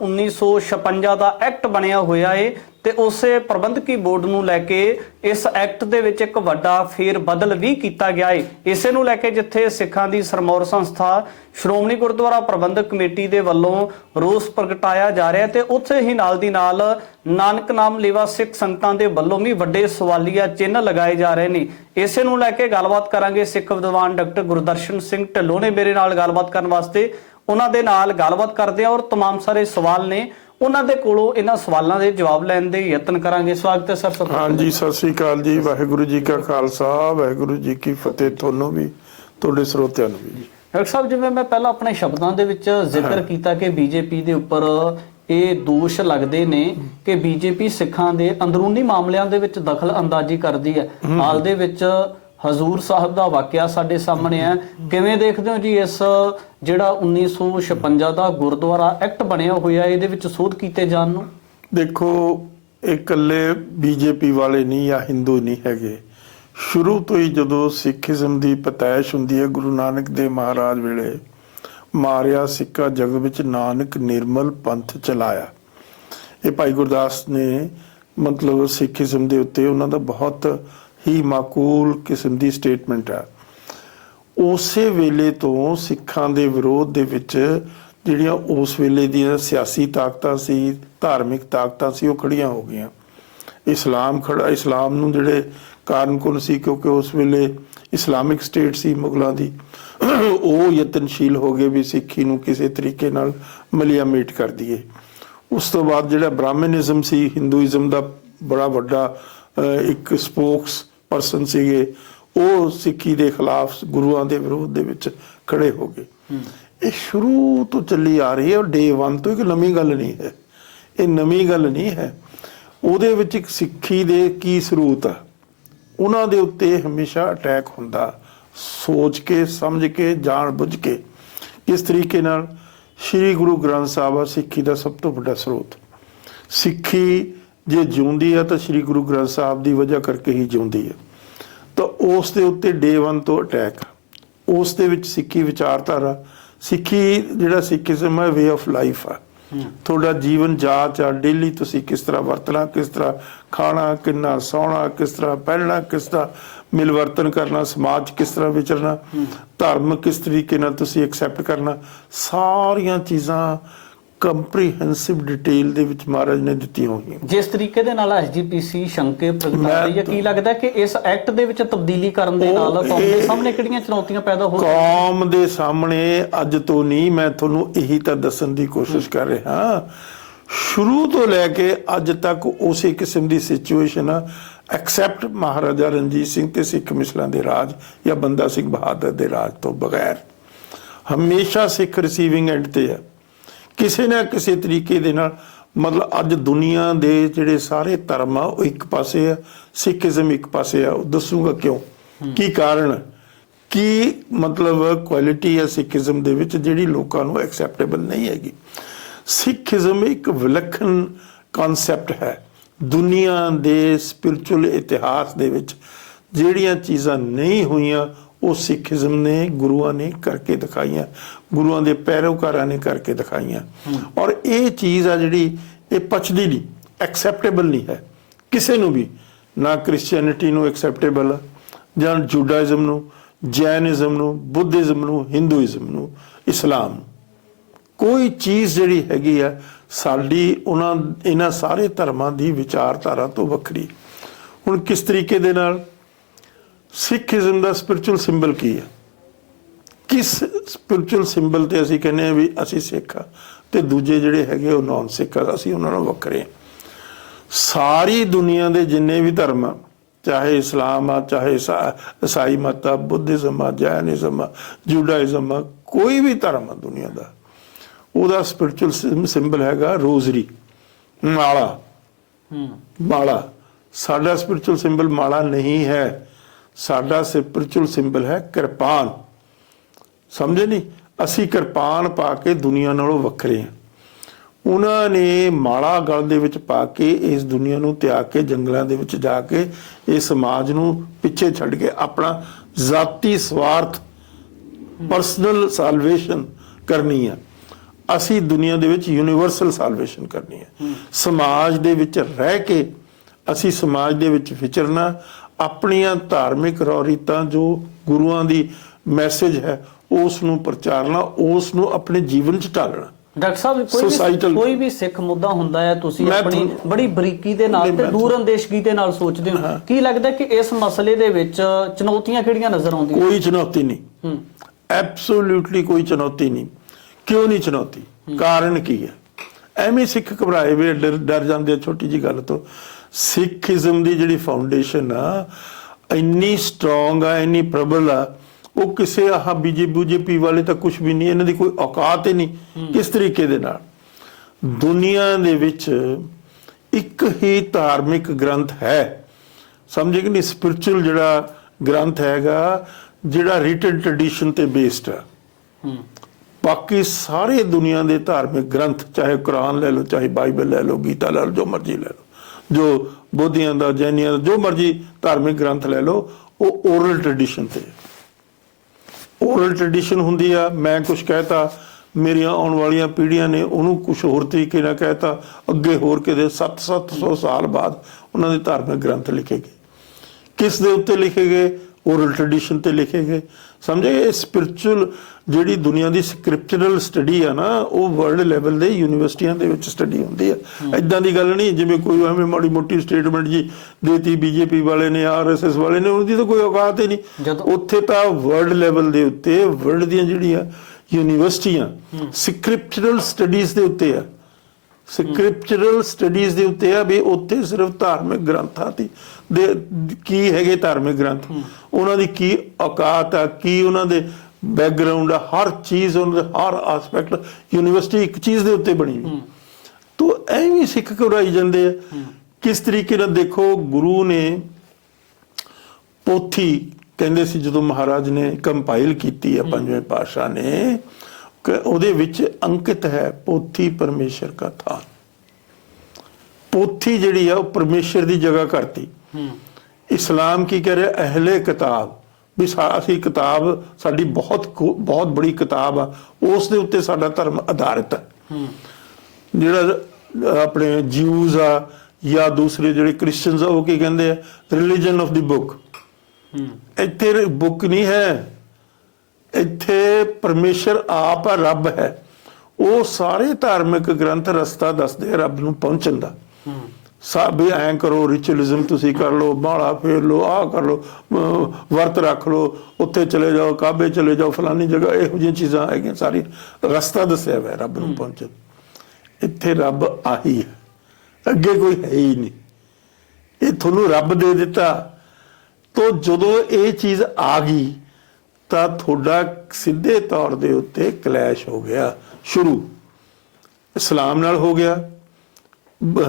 1956 ਦਾ ਐਕਟ ਬਣਿਆ ਹੋਇਆ ਏ, ਤੇ ਉਸੇ ਪ੍ਰਬੰਧਕੀ ਬੋਰਡ ਨੂੰ ਲੈ ਕੇ ਇਸ ਐਕਟ ਦੇ ਵਿੱਚ ਇੱਕ ਵੱਡਾ ਫੇਰ ਬਦਲ ਵੀ ਕੀਤਾ ਗਿਆ ਏ। ਇਸੇ ਨੂੰ ਲੈ ਕੇ ਜਿੱਥੇ ਸਿੱਖਾਂ ਦੀ ਸਰਮੌਰ ਸੰਸਥਾ ਸ਼੍ਰੋਮਣੀ ਗੁਰਦੁਆਰਾ ਪ੍ਰਬੰਧਕ ਕਮੇਟੀ ਦੇ ਵੱਲੋਂ ਰੋਸ ਪ੍ਰਗਟਾਇਆ ਜਾ ਰਿਹਾ, ਤੇ ਉੱਥੇ ਹੀ ਨਾਲ ਦੀ ਨਾਲ ਨਾਨਕ ਨਾਮ ਲੇਵਾ ਸਿੱਖ ਸੰਗਤਾਂ ਦੇ ਵੱਲੋਂ ਵੀ ਵੱਡੇ ਸਵਾਲੀਆ ਚਿੰਨ੍ਹ ਲਗਾਏ ਜਾ ਰਹੇ ਨੇ। ਇਸੇ ਨੂੰ ਲੈ ਕੇ ਗੱਲਬਾਤ ਕਰਾਂਗੇ। ਸਿੱਖ ਵਿਦਵਾਨ ਡਾਕਟਰ ਗੁਰਦਰਸ਼ਨ ਸਿੰਘ ਢਿੱਲੋਂ ਨੇ ਮੇਰੇ ਨਾਲ ਗੱਲਬਾਤ ਕਰਨ ਵਾਸਤੇ। ਉਹਨਾਂ ਦੇ ਨਾਲ ਗੱਲਬਾਤ ਕਰਦੇ ਆ ਔਰ तमाम ਸਾਰੇ ਸਵਾਲ ਨੇ ਉਹਨਾਂ ਦੇ ਕੋਲੋਂ ਇਹਨਾਂ ਸਵਾਲਾਂ ਦੇ ਜਵਾਬ ਲੈਣ ਦੇ ਯਤਨ ਕਰਾਂਗੇ। ਸਵਾਗਤ ਹੈ ਸਰ। ਹਾਂਜੀ, ਸਤਿ ਸ੍ਰੀ ਅਕਾਲ ਜੀ। ਵਾਹਿਗੁਰੂ ਜੀ ਕਾ ਖਾਲਸਾ, ਵਾਹਿਗੁਰੂ ਜੀ ਕੀ ਫਤਿਹ। ਤੁਹਾਨੂੰ ਵੀ, ਤੁਹਾਡੇ ਸਰੋਤਿਆਂ ਨੂੰ ਵੀ। ਡਾਕਟਰ ਸਾਹਿਬ, ਜਿਵੇਂ ਮੈਂ ਪਹਿਲਾਂ ਆਪਣੇ ਸ਼ਬਦਾਂ ਦੇ ਵਿੱਚ ਜ਼ਿਕਰ ਕੀਤਾ ਕਿ ਬੀਜੇਪੀ ਦੇ ਉੱਪਰ ਇਹ ਦੋਸ਼ ਲੱਗਦੇ ਨੇ ਕਿ ਬੀਜੇਪੀ ਸਿੱਖਾਂ ਦੇ ਅੰਦਰੂਨੀ ਮਾਮਲਿਆਂ ਦੇ ਵਿੱਚ ਦਖਲ ਅੰਦਾਜ਼ੀ ਕਰਦੀ ਹੈ। ਹਾਲ ਦੇ ਵਿੱਚ ਹਜ਼ੂਰ ਸਾਹਿਬ ਦਾ ਵਾਕਿਆ ਸਾਡੇ ਸਾਹਮਣੇ ਹੈ। ਕਿਵੇਂ ਦੇਖਦੇ ਹੋ ਜੀ ਇਸ ਜਿਹੜਾ 1956 ਦਾ ਗੁਰਦੁਆਰਾ ਐਕਟ ਬਣਿਆ ਹੋਇਆ, ਇਹਦੇ ਵਿੱਚ ਸੋਧ ਕੀਤੇ ਜਾਣ ਨੂੰ? ਦੇਖੋ, ਇਹ ਇਕੱਲੇ ਬੀਜੇਪੀ ਵਾਲੇ ਨਹੀਂ ਜਾਂ ਹਿੰਦੂ ਨਹੀਂ ਹੈਗੇ। ਸ਼ੁਰੂ ਤੋਂ ਹੀ ਜਦੋਂ ਸਿੱਖੀਜ਼ਮ ਦੀ ਪਤੈਸ਼ ਹੁੰਦੀ ਹੈ, ਗੁਰੂ ਨਾਨਕ ਦੇਵ ਮਹਾਰਾਜ ਵੇਲੇ ਮਾਰਿਆ ਸਿੱਕਾ ਜਗ ਵਿੱਚ ਨਾਨਕ ਨਿਰਮਲ ਪੰਥ ਚਲਾਇਆ। ਇਹ ਭਾਈ ਗੁਰਦਾਸ ਨੇ ਮਤਲਬ ਸਿੱਖੀਜ਼ਮ ਦੇ ਉੱਤੇ ਉਹਨਾਂ ਦਾ ਬਹੁਤ ਹੀ ਮਾਕੂਲ ਕਿਸਮ ਦੀ ਸਟੇਟਮੈਂਟ ਹੈ। ਉਸੇ ਵੇਲੇ ਤੋਂ ਸਿੱਖਾਂ ਦੇ ਵਿਰੋਧ ਦੇ ਵਿੱਚ ਜਿਹੜੀਆਂ ਉਸ ਵੇਲੇ ਦੀਆਂ ਸਿਆਸੀ ਤਾਕਤਾਂ ਸੀ, ਧਾਰਮਿਕ ਤਾਕਤਾਂ ਸੀ, ਉਹ ਖੜੀਆਂ ਹੋ ਗਈਆਂ। ਇਸਲਾਮ ਨੂੰ ਜਿਹੜੇ ਕਾਰਨ ਕੋਲ ਸੀ, ਕਿਉਂਕਿ ਉਸ ਵੇਲੇ ਇਸਲਾਮਿਕ ਸਟੇਟ ਸੀ ਮੁਗਲਾਂ ਦੀ, ਉਹ ਯਤਨਸ਼ੀਲ ਹੋ ਗਏ ਵੀ ਸਿੱਖੀ ਨੂੰ ਕਿਸੇ ਤਰੀਕੇ ਨਾਲ ਮਲੀਆਮੇਟ ਕਰ ਦਈਏ। ਉਸ ਤੋਂ ਬਾਅਦ ਜਿਹੜਾ ਬ੍ਰਾਹਮਣਿਜ਼ਮ ਸੀ, ਹਿੰਦੂਇਜ਼ਮ ਦਾ ਬੜਾ ਵੱਡਾ ਇੱਕ ਸਪੋਕਸ ਪਰਸਨ ਸੀਗੇ, ਉਹ ਸਿੱਖੀ ਦੇ ਖਿਲਾਫ ਗੁਰੂਆਂ ਦੇ ਵਿਰੋਧ ਦੇ ਵਿੱਚ ਖੜੇ ਹੋ ਗਏ। ਇਹ ਸ਼ੁਰੂ ਤੋਂ ਚੱਲੀ ਆ ਰਹੀ ਹੈ, ਡੇ 1 ਤੋਂ। ਇੱਕ ਨਵੀਂ ਗੱਲ ਨਹੀਂ ਹੈ, ਇਹ ਨਵੀਂ ਗੱਲ ਨਹੀਂ ਹੈ। ਉਹਦੇ ਵਿੱਚ ਇੱਕ ਸਿੱਖੀ ਦੇ ਕੀ ਸਰੂਤ ਆ, ਉਹਨਾਂ ਦੇ ਉੱਤੇ ਹਮੇਸ਼ਾ ਅਟੈਕ ਹੁੰਦਾ, ਸੋਚ ਕੇ ਸਮਝ ਕੇ ਜਾਣ ਬੁੱਝ ਕੇ। ਇਸ ਤਰੀਕੇ ਨਾਲ ਸ੍ਰੀ ਗੁਰੂ ਗ੍ਰੰਥ ਸਾਹਿਬ ਆ ਸਿੱਖੀ ਦਾ ਸਭ ਤੋਂ ਵੱਡਾ ਸਰੋਤ। ਸਿੱਖੀ ਜੇ ਜਿਉਂਦੀ ਹੈ ਤਾਂ ਸ੍ਰੀ ਗੁਰੂ ਗ੍ਰੰਥ ਸਾਹਿਬ ਦੀ ਵਜ੍ਹਾ ਕਰਕੇ ਹੀ ਜਿਉਂਦੀ ਹੈ। ਤਾਂ ਉਸ ਦੇ ਉੱਤੇ ਡੇ 1 ਤੋਂ ਅਟੈਕ। ਉਸ ਦੇ ਵਿੱਚ ਸਿੱਖੀ ਵਿਚਾਰਧਾਰਾ, ਸਿੱਖੀ ਜਿਹੜਾ ਸਿੱਖੀਜ਼ਮ ਹੈ ਵੇ ਆਫ ਲਾਈਫ ਆ। ਤੁਹਾਡਾ ਜੀਵਨ ਜਾਚ ਆ, ਡੇਲੀ ਤੁਸੀਂ ਕਿਸ ਤਰ੍ਹਾਂ ਵਰਤਣਾ, ਕਿਸ ਤਰ੍ਹਾਂ ਖਾਣਾ, ਕਿੰਨਾ ਸੌਣਾ, ਕਿਸ ਤਰ੍ਹਾਂ ਪਹਿਨਣਾ, ਕਿਸ ਤਰ੍ਹਾਂ ਮਿਲਵਰਤਨ ਕਰਨਾ, ਸਮਾਜ ਕਿਸ ਤਰ੍ਹਾਂ ਵਿਚਰਨਾ, ਧਰਮ ਕਿਸ ਤਰੀਕੇ ਨਾਲ ਤੁਸੀਂ ਐਕਸੈਪਟ ਕਰਨਾ, ਸਾਰੀਆਂ ਚੀਜ਼ਾਂ ਕੰਪਰੀਹੈਂਸਿਵ ਡਿਟੇਲ ਦੇ ਵਿੱਚ ਮਹਾਰਾਜ ਨੇ ਦਿੱਤੀਆਂ ਹੋਈਆਂ। ਜਿਸ ਤਰੀਕੇ ਦੇ ਨਾਲ ਐਸਜੀਪੀਸੀ ਸ਼ੰਕੇ ਪ੍ਰਗਟਾ ਰਹੀ ਹੈ, ਕੀ ਲੱਗਦਾ ਕਿ ਇਸ ਐਕਟ ਦੇ ਵਿੱਚ ਤਬਦੀਲੀ ਕਰਨ ਦੇ ਨਾਲ ਕੌਮ ਦੇ ਸਾਹਮਣੇ ਕਿਹੜੀਆਂ ਚੁਣੌਤੀਆਂ ਪੈਦਾ ਹੋ ਸਕਦੀਆਂ? ਕੌਮ ਦੇ ਸਾਹਮਣੇ ਅੱਜ ਤੋਂ ਨਹੀਂ, ਮੈਂ ਤੁਹਾਨੂੰ ਇਹੀ ਤਾਂ ਦੱਸਣ ਦੀ ਕੋਸ਼ਿਸ਼ ਕਰ ਰਿਹਾ। ਸ਼ੁਰੂ ਤੋਂ ਲੈ ਕੇ ਅੱਜ ਤੱਕ ਉਸੇ ਕਿਸਮ ਦੀ ਸਿਚੁਏਸ਼ਨ ਆ, ਐਕਸੈਪਟ ਮਹਾਰਾਜਾ ਰਣਜੀਤ ਸਿੰਘ ਤੇ ਸਿੱਖ ਮਿਸਲਾਂ ਦੇ ਰਾਜ ਜਾਂ ਬੰਦਾ ਸਿੰਘ ਬਹਾਦਰ ਦੇ ਰਾਜ ਤੋਂ ਬਗੈਰ। ਹਮੇਸ਼ਾ ਸਿੱਖ ਰਿਸੀਵਿੰਗ ਐਂਡ ਤੇ ਆ ਕਿਸੇ ਨਾ ਕਿਸੇ ਤਰੀਕੇ ਦੇ ਨਾਲ। ਮਤਲਬ ਅੱਜ ਦੁਨੀਆ ਦੇ ਜਿਹੜੇ ਸਾਰੇ ਧਰਮ ਆ ਉਹ ਇੱਕ ਪਾਸੇ ਆ, ਸਿੱਖੀਜ਼ਮ ਇੱਕ ਪਾਸੇ ਆ। ਉਹ ਦੱਸੂਗਾ ਕਿਉਂ, ਕੀ ਕਾਰਨ, ਕੀ ਮਤਲਬ ਕੁਆਲਿਟੀ ਹੈ ਸਿੱਖੀਜ਼ਮ ਦੇ ਵਿੱਚ ਜਿਹੜੀ ਲੋਕਾਂ ਨੂੰ ਐਕਸੈਪਟੇਬਲ ਨਹੀਂ ਹੈਗੀ। ਸਿੱਖੀਜ਼ਮ ਇੱਕ ਵਿਲੱਖਣ ਕਨਸੈਪਟ ਹੈ। ਦੁਨੀਆ ਦੇ ਸਪਿਰਿਚੁਅਲ ਇਤਿਹਾਸ ਦੇ ਵਿੱਚ ਜਿਹੜੀਆਂ ਚੀਜ਼ਾਂ ਨਹੀਂ ਹੋਈਆਂ ਉਹ ਸਿੱਖੀਜ਼ਮ ਨੇ, ਗੁਰੂਆਂ ਨੇ ਕਰਕੇ ਦਿਖਾਈਆਂ, ਗੁਰੂਆਂ ਦੇ ਪੈਰੋਕਾਰਾਂ ਨੇ ਕਰਕੇ ਦਿਖਾਈਆਂ। ਔਰ ਇਹ ਚੀਜ਼ ਆ ਜਿਹੜੀ ਇਹ ਪਚਦੀ ਨਹੀਂ, ਐਕਸੈਪਟੇਬਲ ਨਹੀਂ ਹੈ ਕਿਸੇ ਨੂੰ ਵੀ, ਨਾ ਕ੍ਰਿਸਚੀਅਨਿਟੀ ਨੂੰ ਐਕਸੈਪਟੇਬਲ ਆ, ਜਾਂ ਜੂਡਾਇਜ਼ਮ ਨੂੰ, ਜੈਨਿਜ਼ਮ ਨੂੰ, ਬੁੱਧਿਜ਼ਮ ਨੂੰ, ਹਿੰਦੂਇਜ਼ਮ ਨੂੰ, ਇਸਲਾਮ ਨੂੰ। ਕੋਈ ਚੀਜ਼ ਜਿਹੜੀ ਹੈਗੀ ਆ ਸਾਡੀ ਇਹਨਾਂ ਸਾਰੇ ਧਰਮਾਂ ਦੀ ਵਿਚਾਰਧਾਰਾ ਤੋਂ ਵੱਖਰੀ। ਹੁਣ ਕਿਸ ਤਰੀਕੇ ਦੇ ਨਾਲ ਸਿੱਖੀਜ਼ਮ ਦਾ ਸਪਿਰਿਚੁਅਲ ਸਿੰਬਲ ਕੀ ਹੈ, ਕਿਸ ਸਪਿਰਿਚੁਅਲ ਸਿੰਬਲ ਤੇ ਅਸੀਂ ਕਹਿੰਦੇ ਆ ਵੀ ਅਸੀਂ ਸਿੱਖ ਆ ਤੇ ਦੂਜੇ ਜਿਹੜੇ ਹੈਗੇ ਉਹ ਨੌਨ ਸਿੱਖ ਆ, ਅਸੀਂ ਉਹਨਾਂ ਨਾਲੋਂ ਵੱਖਰੇ ਆ। ਸਾਰੀ ਦੁਨੀਆ ਦੇ ਜਿੰਨੇ ਵੀ ਧਰਮ ਆ, ਚਾਹੇ ਇਸਲਾਮ ਆ, ਚਾਹੇ ਈਸਾਈ ਮਤ ਆ, ਬੁੱਧਿਜ਼ਮ ਆ, ਜੈਨਿਜ਼ਮ ਆ, ਜੂਡਾਇਜ਼ਮ ਆ, ਕੋਈ ਵੀ ਧਰਮ ਆ ਦੁਨੀਆ ਦਾ, ਉਹਦਾ ਸਪਿਰਿਚੁਅਲ ਸਿੰਬਲ ਹੈਗਾ ਰੋਜ਼ਰੀ, ਮਾਲਾ। ਮਾਲਾ ਸਾਡਾ ਸਪਿਰਿਚੁਅਲ ਸਿੰਬਲ ਮਾਲਾ ਨਹੀਂ ਹੈ, ਸਾਡਾ ਸਪਿਰਿਚੁਅਲ ਸਿੰਬਲ ਹੈ ਕਿਰਪਾਨ। ਸਮਝੇ ਨਹੀਂ, ਅਸੀਂ ਕਿਰਪਾਨ ਪਾ ਕੇ ਦੁਨੀਆ ਨਾਲੋਂ ਵੱਖਰੇ ਹਾਂ। ਉਹਨਾਂ ਨੇ ਮਾਲਾ ਗਲ ਦੇ ਵਿੱਚ ਪਾ ਕੇ ਇਸ ਦੁਨੀਆ ਨੂੰ ਤਿਆਗ ਕੇ ਜੰਗਲਾਂ ਦੇ ਵਿੱਚ ਜਾ ਕੇ ਇਹ ਸਮਾਜ ਨੂੰ ਪਿੱਛੇ ਛੱਡ ਕੇ ਆਪਣਾ ਜ਼ਾਤੀ ਸਵਾਰਥ, ਪਰਸਨਲ ਸਾਲਵੇਸ਼ਨ ਕਰਨੀ ਹੈ। ਅਸੀਂ ਦੁਨੀਆ ਦੇ ਵਿੱਚ ਯੂਨੀਵਰਸਲ ਸਾਲਵੇਸ਼ਨ ਕਰਨੀ ਹੈ। ਸਮਾਜ ਦੇ ਵਿੱਚ ਰਹਿ ਕੇ ਅਸੀਂ ਸਮਾਜ ਦੇ ਵਿੱਚ ਵਿਚਰਨਾ, ਆਪਣੀਆਂ ਧਾਰਮਿਕ ਰੌਰੀਤਾਂ ਜੋ ਗੁਰੂਆਂ ਦੀ ਮੈਸੇਜ ਹੈ ਉਸ ਨੂੰ ਪ੍ਰਚਾਰਨਾ, ਉਸ ਨੂੰ ਆਪਣੇ ਜੀਵਨ 'ਚ ਢਾਲਣਾ। ਡਾਕਟਰ ਸਾਹਿਬ, ਕੋਈ ਵੀ ਸਿੱਖ ਮੁੱਦਾ ਹੁੰਦਾ ਹੈ, ਤੁਸੀਂ ਆਪਣੀ ਬੜੀ ਬਰੀਕੀ ਦੇ ਨਾਲ ਤੇ ਦੂਰਅੰਦੇਸ਼ਗੀ ਦੇ ਨਾਲ ਸੋਚਦੇ ਹੋ। ਕੀ ਲੱਗਦਾ ਕਿ ਇਸ ਮਸਲੇ ਦੇ ਵਿੱਚ ਚੁਣੌਤੀਆਂ ਕਿਹੜੀਆਂ ਨਜ਼ਰ ਆਉਂਦੀਆਂ? ਕੋਈ ਚੁਣੌਤੀ ਨਹੀਂ, ਐਬਸੋਲੂਟਲੀ ਕੋਈ ਚੁਣੌਤੀ ਨਹੀਂ। ਕਿਉਂ ਨਹੀਂ ਚੁਣੌਤੀ? ਕਾਰਨ ਕੀ ਹੈ? ਐਵੇਂ ਸਿੱਖ ਘਬਰਾਏ ਵੇ ਡਰ ਜਾਂਦੇ ਆ ਛੋਟੀ ਜੀ ਗੱਲ ਤੋਂ। ਸਿੱਖੀਜ਼ਮ ਦੀ ਜਿਹੜੀ ਫਾਊਂਡੇਸ਼ਨ ਆ ਇੰਨੀ ਸਟਰੋਂਗ ਆ, ਇੰਨੀ ਪ੍ਰਬਲ ਆ, ਉਹ ਕਿਸੇ ਆਹ ਬੀਜੇਪੀ ਵਾਲੇ ਤਾਂ ਕੁਝ ਵੀ ਨਹੀਂ, ਇਹਨਾਂ ਦੀ ਕੋਈ ਔਕਾਤ ਹੀ ਨਹੀਂ। ਕਿਸ ਤਰੀਕੇ ਦੇ ਨਾਲ ਦੁਨੀਆ ਦੇ ਵਿੱਚ ਇੱਕ ਹੀ ਧਾਰਮਿਕ ਗ੍ਰੰਥ ਹੈ, ਸਮਝੇ ਕਿ ਨਹੀਂ, ਸਪਿਰਚੁਅਲ ਜਿਹੜਾ ਗ੍ਰੰਥ ਹੈਗਾ ਜਿਹੜਾ ਰਿਟਨ ਟ੍ਰੈਡੀਸ਼ਨ ਤੇ ਬੇਸਡ ਹੈ। ਬਾਕੀ ਸਾਰੇ ਦੁਨੀਆ ਦੇ ਧਾਰਮਿਕ ਗ੍ਰੰਥ, ਚਾਹੇ ਕੁਰਾਨ ਲੈ ਲਓ, ਚਾਹੇ ਬਾਈਬਲ ਲੈ ਲਓ, ਗੀਤਾ ਲੈ ਲਓ, ਜੋ ਮਰਜ਼ੀ ਲੈ ਲਓ, ਜੋ ਬੋਧੀਆਂ ਦਾ, ਜੈਨੀਆਂ ਦਾ, ਜੋ ਮਰਜ਼ੀ ਧਾਰਮਿਕ ਗ੍ਰੰਥ ਲੈ ਲਓ, ਉਹ ਓਰਲ ਟ੍ਰੈਡੀਸ਼ਨ ਤੇ। ਓਰਲ ਟ੍ਰੈਡੀਸ਼ਨ ਹੁੰਦੀ ਆ, ਮੈਂ ਕੁਝ ਕਹਿਤਾ, ਮੇਰੀਆਂ ਆਉਣ ਵਾਲੀਆਂ ਪੀੜ੍ਹੀਆਂ ਨੇ ਉਹਨੂੰ ਕੁਝ ਹੋਰ ਤਰੀਕੇ ਨਾਲ ਕਹਿਤਾ, ਅੱਗੇ ਹੋਰ ਕਿਤੇ 700 ਸਾਲ ਬਾਅਦ ਉਹਨਾਂ ਦੇ ਧਾਰਮਿਕ ਗ੍ਰੰਥ ਲਿਖੇ ਗਏ। ਕਿਸ ਦੇ ਉੱਤੇ ਲਿਖੇ ਗਏ? ਓਰਲ ਟ੍ਰੈਡੀਸ਼ਨ ਤੇ ਲਿਖੇ ਗਏ। ਸਮਝੇ? ਇਹ ਸਪਿਰਚੁਅਲ ਜਿਹੜੀ ਦੁਨੀਆ ਦੀ ਸਕ੍ਰਿਪਚਰਲ ਸਟੱਡੀ ਆ ਨਾ, ਉਹ ਵਰਲਡ ਲੈਵਲ ਦੇ ਯੂਨੀਵਰਸਿਟੀਆਂ ਦੇ ਵਿੱਚ ਸਟੱਡੀ ਹੁੰਦੀ ਆ। ਇਦਾਂ ਦੀ ਗੱਲ ਨਹੀਂ ਜਿਵੇਂ ਕੋਈ ਐਵੇਂ ਮਾੜੀ ਮੋਟੀ ਸਟੇਟਮੈਂਟ ਜੀ ਦੇਤੀ ਬੀਜੇਪੀ ਵਾਲੇ ਨੇ, ਆਰਐਸਐਸ ਵਾਲੇ ਨੇ, ਉਹਦੀ ਤਾਂ ਕੋਈ ਔਕਾਤ ਹੀ ਨਹੀਂ। ਉੱਥੇ ਤਾਂ ਵਰਲਡ ਲੈਵਲ ਦੇ ਉੱਤੇ ਵਰਲਡ ਦੀਆਂ ਜਿਹੜੀਆਂ ਯੂਨੀਵਰਸਿਟੀਆਂ ਸਕ੍ਰਿਪਚਰਲ ਸਟੱਡੀਜ਼ ਦੇ ਉੱਤੇ ਆ, ਸਕ੍ਰਿਪਚਰਲ ਸਟੱਡੀਜ਼ ਦੇ ਉੱਤੇ ਆ ਵੀ ਉੱਥੇ ਸਿਰਫ ਧਾਰਮਿਕ ਗ੍ਰੰਥਾਂ ਦੇ ਕੀ ਹੈਗੇ, ਧਾਰਮਿਕ ਗ੍ਰੰਥ ਉਹਨਾਂ ਦੀ ਕੀ ਔਕਾਤ ਆ, ਕੀ ਉਹਨਾਂ ਦੇ ਬੈਕਗ੍ਰਾਉਂਡ ਆ, ਹਰ ਚੀਜ਼ ਉਹਨਾਂ ਦੇ ਹਰ ਆਸਪੈਕਟ ਯੂਨੀਵਰਸਿਟੀ ਇੱਕ ਚੀਜ਼ ਦੇ ਉੱਤੇ ਬਣੀ ਹੋਈ। ਤੋ ਐਵੇਂ ਸਿੱਖ ਘਬਰਾਈ ਜਾਂਦੇ ਆ। ਕਿਸ ਤਰੀਕੇ ਨਾਲ ਦੇਖੋ, ਗੁਰੂ ਨੇ ਪੋਥੀ ਕਹਿੰਦੇ ਸੀ ਜਦੋਂ ਮਹਾਰਾਜ ਨੇ ਕੰਪਾਈਲ ਕੀਤੀ ਆ ਪੰਜਵੇਂ ਪਾਤਸ਼ਾਹ ਨੇ, ਉਹਦੇ ਵਿੱਚ ਅੰਕਿਤ ਹੈ ਪੋਥੀ ਪਰਮੇਸ਼ਰ ਕਾ ਥਾਨ। ਪੋਥੀ ਜਿਹੜੀ ਆ ਉਹ ਪਰਮੇਸ਼ਰ ਦੀ ਜਗ੍ਹਾ ਕਰਤੀ। ਇਸਲਾਮ ਕੀ ਕਹਿ ਰਿਹਾ? ਅਹਿਲੇ ਕਿਤਾਬ, ਵੀ ਅਸੀਂ ਕਿਤਾਬ, ਸਾਡੀ ਬਹੁਤ ਬੜੀ ਕਿਤਾਬ ਆ, ਉਸ ਦੇ ਉੱਤੇ ਸਾਡਾ ਧਰਮ ਆਧਾਰਿਤ ਹੈ। ਜਿਹੜਾ ਆਪਣੇ ਜਿਊਜ਼ ਆ ਜਾਂ ਦੂਸਰੇ ਜਿਹੜੇ ਕ੍ਰਿਸਚਨਸ ਆ, ਉਹ ਕੀ ਕਹਿੰਦੇ ਆ? Religion of the book. ਇੱਥੇ ਬੁੱਕ ਨਹੀਂ ਹੈ, ਇੱਥੇ ਪਰਮੇਸ਼ਰ ਆਪ ਆ, ਰੱਬ ਹੈ। ਉਹ ਸਾਰੇ ਧਾਰਮਿਕ ਗ੍ਰੰਥ ਰਸਤਾ ਦੱਸਦੇ ਆ ਰੱਬ ਨੂੰ ਪਹੁੰਚਣ ਦਾ। ਵੀ ਐਂ ਕਰੋ, ਰਿਚੁਅਲਿਜ਼ਮ ਤੁਸੀਂ ਕਰ ਲਓ, ਬਾਲਾ ਫੇਰ ਲਓ, ਆਹ ਕਰ ਲਓ, ਵਰਤ ਰੱਖ ਲਓ, ਉੱਥੇ ਚਲੇ ਜਾਓ, ਕਾਬੇ ਚਲੇ ਜਾਓ, ਫਲਾਨੀ ਜਗ੍ਹਾ, ਇਹੋ ਜਿਹੀਆਂ ਚੀਜ਼ਾਂ ਹੈਗੀਆਂ। ਸਾਰੀ ਰਸਤਾ ਦੱਸਿਆ ਹੋਇਆ ਰੱਬ ਨੂੰ ਪਹੁੰਚਣ। ਇੱਥੇ ਰੱਬ ਆਹੀ ਹੈ, ਅੱਗੇ ਕੋਈ ਹੈ ਹੀ ਨਹੀਂ। ਇਹ ਤੁਹਾਨੂੰ ਰੱਬ ਦੇ ਦਿੱਤਾ। ਤੋ ਜਦੋਂ ਇਹ ਚੀਜ਼ ਆ ਗਈ ਤਾਂ ਤੁਹਾਡਾ ਸਿੱਧੇ ਤੌਰ ਦੇ ਉੱਤੇ ਕਲੈਸ਼ ਹੋ ਗਿਆ ਸ਼ੁਰੂ। ਇਸਲਾਮ ਨਾਲ ਹੋ ਗਿਆ,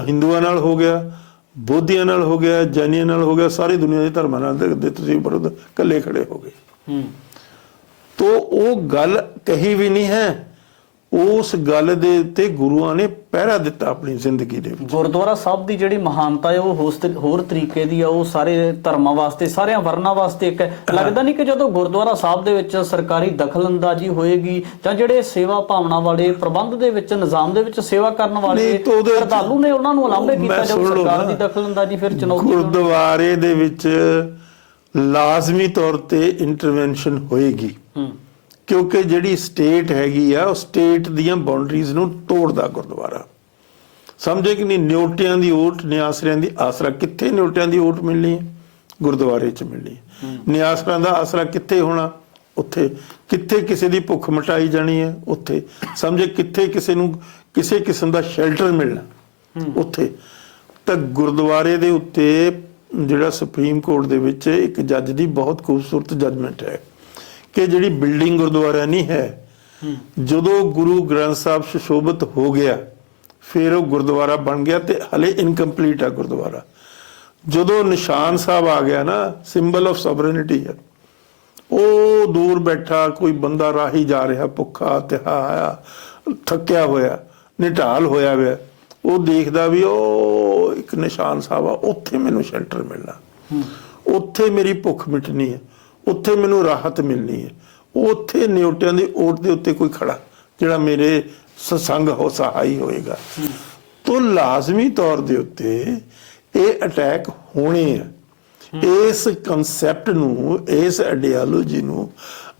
ਹਿੰਦੂਆਂ ਨਾਲ ਹੋ ਗਿਆ, ਬੋਧੀਆਂ ਨਾਲ ਹੋ ਗਿਆ, ਜੈਨੀਆਂ ਨਾਲ ਹੋ ਗਿਆ, ਸਾਰੀ ਦੁਨੀਆ ਦੇ ਧਰਮਾਂ ਨਾਲ ਤੁਸੀਂ ਇਕੱਲੇ ਖੜੇ ਹੋ ਗਏ। ਤੋ ਉਹ ਗੱਲ ਕਹੀ ਵੀ ਨਹੀਂ ਹੈ। ਉਸ ਗੱਲ ਦੇ ਉੱਤੇ ਗੁਰੂਆਂ ਨੇ ਪਹਿਰਾ ਦਿੱਤਾ ਆਪਣੀ ਜ਼ਿੰਦਗੀ ਦੇ ਵਿੱਚ। ਗੁਰਦੁਆਰਾ ਸਾਹਿਬ ਦੀ ਜਿਹੜੀ ਮਹਾਨਤਾ ਹੈ ਉਹ ਹੋਰ ਤਰੀਕੇ ਦੀ ਆ, ਉਹ ਸਾਰੇ ਧਰਮਾਂ ਵਾਸਤੇ, ਸਾਰਿਆਂ ਵਰਨਾਂ ਵਾਸਤੇ ਇੱਕ ਹੈ। ਲੱਗਦਾ ਨਹੀਂ ਕਿ ਜਦੋਂ ਗੁਰਦੁਆਰਾ ਸਾਹਿਬ ਦੇ ਵਿੱਚ ਸਰਕਾਰੀ ਦਖਲਅੰਦਾਜ਼ੀ ਹੋਏਗੀ ਜਾਂ ਜਿਹੜੇ ਸੇਵਾ ਭਾਵਨਾ ਵਾਲੇ ਪ੍ਰਬੰਧ ਦੇ ਵਿੱਚ, ਨਿਜ਼ਾਮ ਦੇ ਵਿੱਚ ਸੇਵਾ ਕਰਨ ਵਾਲੇ ਸ਼ਰਧਾਲੂ ਨੇ, ਉਹਨਾਂ ਨੂੰ ਉਲਾਂਭੇ ਕੀਤਾ ਜਾਊ ਸਰਕਾਰ ਦੀ ਦਖਲਅੰਦਾਜ਼ੀ, ਫਿਰ ਚੁਣੌਤੀ। ਗੁਰਦੁਆਰੇ ਦੇ ਵਿੱਚ ਲਾਜ਼ਮੀ ਤੌਰ ਤੇ ਇੰਟਰਵੈਂਸ਼ਨ ਹੋਏਗੀ, ਕਿਉਂਕਿ ਜਿਹੜੀ ਸਟੇਟ ਹੈਗੀ ਆ, ਉਹ ਸਟੇਟ ਦੀਆਂ ਬਾਉਂਡਰੀਜ਼ ਨੂੰ ਤੋੜਦਾ ਗੁਰਦੁਆਰਾ। ਸਮਝੇ ਕਿ ਨਹੀਂ? ਨਿਉਟਿਆਂ ਦੀ ਓਟ, ਨਿਆਸਰਿਆਂ ਦੀ ਆਸਰਾ। ਕਿੱਥੇ ਨਿਉਟਿਆਂ ਦੀ ਓਟ ਮਿਲਣੀ ਹੈ? ਗੁਰਦੁਆਰੇ 'ਚ ਮਿਲਣੀ ਹੈ। ਨਿਆਸਰਿਆਂ ਦਾ ਆਸਰਾ ਕਿੱਥੇ ਹੋਣਾ? ਉੱਥੇ। ਕਿੱਥੇ ਕਿਸੇ ਦੀ ਭੁੱਖ ਮਿਟਾਈ ਜਾਣੀ ਹੈ? ਉੱਥੇ। ਸਮਝੇ? ਕਿੱਥੇ ਕਿਸੇ ਨੂੰ ਕਿਸੇ ਕਿਸਮ ਦਾ ਸ਼ੈਲਟਰ ਮਿਲਣਾ? ਉੱਥੇ। ਤਾਂ ਗੁਰਦੁਆਰੇ ਦੇ ਉੱਤੇ ਜਿਹੜਾ ਸੁਪਰੀਮ ਕੋਰਟ ਦੇ ਵਿੱਚ ਇੱਕ ਜੱਜ ਦੀ ਬਹੁਤ ਖੂਬਸੂਰਤ ਜਜਮੈਂਟ ਹੈ ਕਿ ਜਿਹੜੀ ਬਿਲਡਿੰਗ ਗੁਰਦੁਆਰਾ ਨਹੀਂ ਹੈ, ਜਦੋਂ ਗੁਰੂ ਗ੍ਰੰਥ ਸਾਹਿਬ ਸੁਸ਼ੋਭਿਤ ਹੋ ਗਿਆ ਫਿਰ ਉਹ ਗੁਰਦੁਆਰਾ ਬਣ ਗਿਆ, ਤੇ ਹਲੇ ਇਨਕੰਪਲੀਟ ਆ ਗੁਰਦੁਆਰਾ। ਜਦੋਂ ਨਿਸ਼ਾਨ ਸਾਹਿਬ ਆ ਗਿਆ ਨਾ, ਸਿੰਬਲ ਆਫ ਸੋਵਰਨਿਟੀ ਹੈ, ਉਹ ਦੂਰ ਬੈਠਾ ਕੋਈ ਬੰਦਾ ਰਾਹੀ ਜਾ ਰਿਹਾ, ਭੁੱਖਾ ਤਿਹਾਇਆ, ਥੱਕਿਆ ਹੋਇਆ, ਨਿਢਾਲ ਹੋਇਆ ਹੋਇਆ, ਉਹ ਦੇਖਦਾ ਵੀ ਉਹ ਇੱਕ ਨਿਸ਼ਾਨ ਸਾਹਿਬ ਆ, ਉੱਥੇ ਮੈਨੂੰ ਸ਼ੈਲਟਰ ਮਿਲਣਾ, ਉੱਥੇ ਮੇਰੀ ਭੁੱਖ ਮਿਟਣੀ ਹੈ, ਉੱਥੇ ਮੈਨੂੰ ਰਾਹਤ ਮਿਲਣੀ ਹੈ। ਉੱਥੇ ਨਿਉਟਿਆਂ ਦੀ ਓਟ ਦੇ ਉੱਤੇ ਕੋਈ ਖੜਾ ਜਿਹੜਾ ਮੇਰੇ ਸਤਸੰਗ ਹੋ ਸਹਾਈ ਹੋਏਗਾ। ਤੋ ਲਾਜ਼ਮੀ ਤੌਰ ਦੇ ਉੱਤੇ ਇਹ ਅਟੈਕ ਹੋਣੇ ਆ। ਇਸ ਕਨਸੈਪਟ ਨੂੰ, ਇਸ ਆਈਡੀਓਲੋਜੀ ਨੂੰ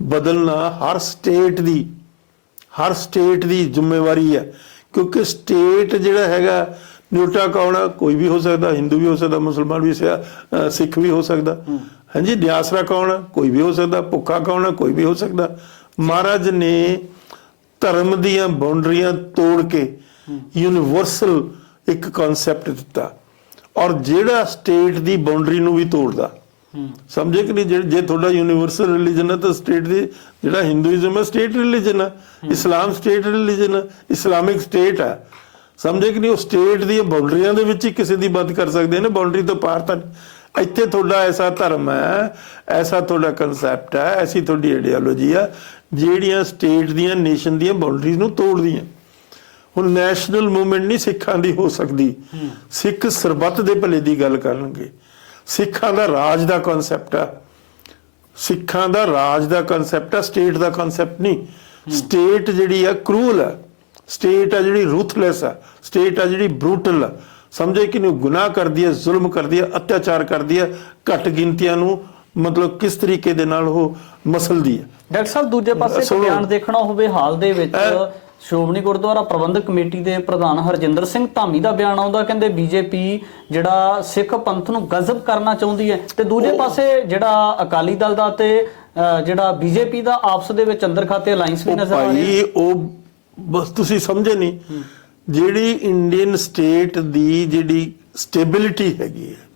ਬਦਲਣਾ ਹਰ ਸਟੇਟ ਦੀ ਜ਼ਿੰਮੇਵਾਰੀ ਹੈ, ਕਿਉਂਕਿ ਸਟੇਟ ਜਿਹੜਾ ਹੈਗਾ, ਨਿਉਟਾ ਕੌਣ ਆ? ਕੋਈ ਵੀ ਹੋ ਸਕਦਾ, ਹਿੰਦੂ ਵੀ ਹੋ ਸਕਦਾ, ਮੁਸਲਮਾਨ ਵੀ, ਸਿੱਖ ਵੀ ਹੋ ਸਕਦਾ। ਹਾਂਜੀ, ਨਿਆਸਰਾ ਕੌਣ? ਕੋਈ ਵੀ ਹੋ ਸਕਦਾ। ਭੁੱਖਾ ਕੌਣ? ਕੋਈ ਵੀ ਹੋ ਸਕਦਾ। ਮਹਾਰਾਜ ਨੇ ਧਰਮ ਦੀਆਂ ਬਾਉਂਡਰੀਆਂ ਤੋੜ ਕੇ ਯੂਨੀਵਰਸਲ ਇੱਕ ਕਨਸੈਪਟ ਦਿੱਤਾ, ਔਰ ਜਿਹੜਾ ਸਟੇਟ ਦੀ ਬਾਉਂਡਰੀ ਨੂੰ ਵੀ ਤੋੜਦਾ, ਸਮਝੇ ਕਿ ਨਹੀਂ। ਜੇ ਤੁਹਾਡਾ ਯੂਨੀਵਰਸਲ ਰਿਲੀਜਨ ਹੈ ਤਾਂ ਸਟੇਟ ਦੀ, ਜਿਹੜਾ ਹਿੰਦੂਇਜ਼ਮ ਹੈ ਸਟੇਟ ਰਿਲੀਜਨ ਹੈ, ਇਸਲਾਮ ਸਟੇਟ ਰਿਲੀਜਨ ਹੈ, ਇਸਲਾਮਿਕ ਸਟੇਟ ਹੈ। ਸਮਝੇ ਕਿ ਨਹੀਂ। ਉਹ ਸਟੇਟ ਦੀਆਂ ਬਾਉਂਡਰੀਆਂ ਦੇ ਵਿੱਚ ਹੀ ਕਿਸੇ ਦੀ ਮਦਦ ਕਰ ਸਕਦੇ ਨੇ, ਬਾਉਂਡਰੀ ਤੋਂ ਪਾਰ ਤਾਂ। ਇੱਥੇ ਤੁਹਾਡਾ ਐਸਾ ਧਰਮ ਹੈ, ਐਸਾ ਤੁਹਾਡਾ ਕਨਸੈਪਟ ਹੈ, ਐਸੀ ਤੁਹਾਡੀ ਆਈਡੀਓਲੋਜੀ ਆ ਜਿਹੜੀਆਂ ਸਟੇਟ ਦੀਆਂ, ਨੇਸ਼ਨ ਦੀਆਂ ਬਾਉਂਡਰੀਜ਼ ਨੂੰ ਤੋੜਦੀਆਂ। ਹੁਣ ਨੈਸ਼ਨਲ ਮੂਵਮੈਂਟ ਨਹੀਂ ਸਿੱਖਾਂ ਦੀ ਹੋ ਸਕਦੀ। ਸਿੱਖ ਸਰਬੱਤ ਦੇ ਭਲੇ ਦੀ ਗੱਲ ਕਰਨਗੇ। ਸਿੱਖਾਂ ਦਾ ਰਾਜ ਦਾ ਕਨਸੈਪਟ ਆ, ਸਿੱਖਾਂ ਦਾ ਰਾਜ ਦਾ ਕਨਸੈਪਟ ਆ, ਸਟੇਟ ਦਾ ਕਨਸੈਪਟ ਨਹੀਂ। ਸਟੇਟ ਜਿਹੜੀ ਆ ਕਰੂਅਲ ਆ, ਸਟੇਟ ਆ ਜਿਹੜੀ ਰੂਥਲੈਸ ਆ, ਸਟੇਟ ਆ ਜਿਹੜੀ ਬਰੂਟਲ ਆ। ਸਮਝੇ ਕਿ ਨਹੀਂ। ਗੁਨਾਹ ਕਰਦੀ ਹੈ, ਜ਼ੁਲਮ ਕਰਦੀ ਹੈ, ਅਤਿਆਚਾਰ ਕਰਦੀ ਹੈ, ਘੱਟ ਗਿਣਤੀਆਂ ਨੂੰ ਮਤਲਬ ਕਿਸ ਤਰੀਕੇ ਦੇ ਨਾਲ ਉਹ ਮਸਲਦੀ ਹੈ। ਡਾਕਟਰ ਸਾਹਿਬ ਦੂਜੇ ਪਾਸੇ ਇੱਕ ਬਿਆਨ ਦੇਖਣਾ ਹੋਵੇ ਹਾਲ ਦੇ ਵਿੱਚ ਸ਼੍ਰੋਮਣੀ ਗੁਰਦੁਆਰਾ ਪ੍ਰਬੰਧਕ ਕਮੇਟੀ ਦੇ ਪ੍ਰਧਾਨ ਹਰਜਿੰਦਰ ਸਿੰਘ ਧਾਮੀ ਦਾ ਬਿਆਨ ਆਉਂਦਾ, ਕਹਿੰਦੇ ਬੀਜੇਪੀ ਜਿਹੜਾ ਸਿੱਖ ਪੰਥ ਨੂੰ ਗਜ਼ਬ ਕਰਨਾ ਚਾਹੁੰਦੀ ਹੈ। ਤੇ ਦੂਜੇ ਪਾਸੇ ਜਿਹੜਾ ਅਕਾਲੀ ਦਲ ਦਾ ਤੇ ਜਿਹੜਾ ਬੀਜੇਪੀ ਦਾ ਆਪਸ ਦੇ ਵਿੱਚ ਅੰਦਰ ਖਾਤੇ ਅਲਾਈਅੰਸ ਵੀ ਨਜ਼ਰ ਆ ਰਹੀ ਹੈ। ਉਹ ਬਸ ਤੁਸੀਂ ਸਮਝੇ ਨਹੀਂ। ਜਿਹੜੀ ਇੰਡੀਅਨ ਸਟੇਟ ਦੀ ਜਿਹੜੀ ਸਟੇਬਿਲਿਟੀ ਹੈਗੀ ਹੈ